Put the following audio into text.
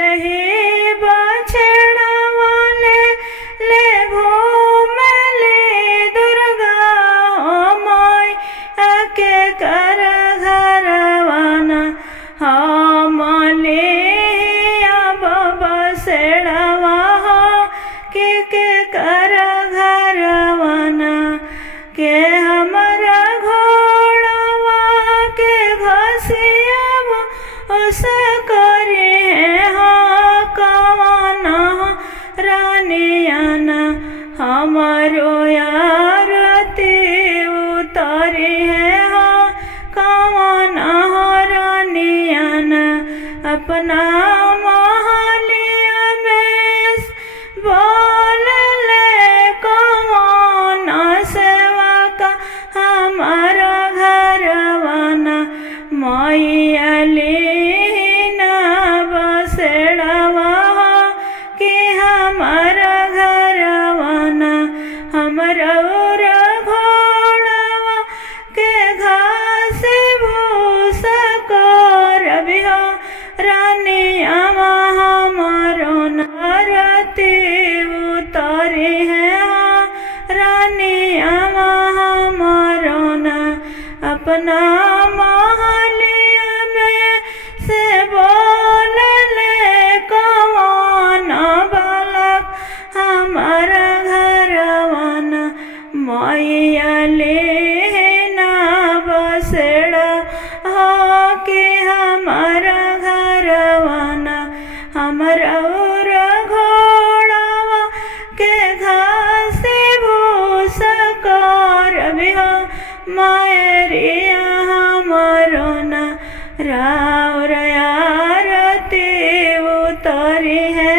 लहे बछड़वा ले घूम ले दुर्गा माय के कर घरवाना हम ले अब बछड़वा के कर घरवाना के हमारा घोड़वा के घसिया उस करे हाँ कवाना रानियाना हमारो यारती उतारे है हाँ कवाना रानियाना अपना महलिया में बोल ले कवाना सेवा का हमारा घरवाना मैया लेना बसेड़वा के हमारा घरवाना हमारा घोड़वा के घास भूसा कर हो रानिया हमारो नारती उतारे है रानिया हमारो ना अपना महलिया में से बोल ले कवाना बालक हमारा घरवाना मैया लेना बसेड़ा हो के हमारा घरवाना हमारा घोड़वा के घास भूसा कर हो मायरिया हमारो ना राव रयारती उतारी है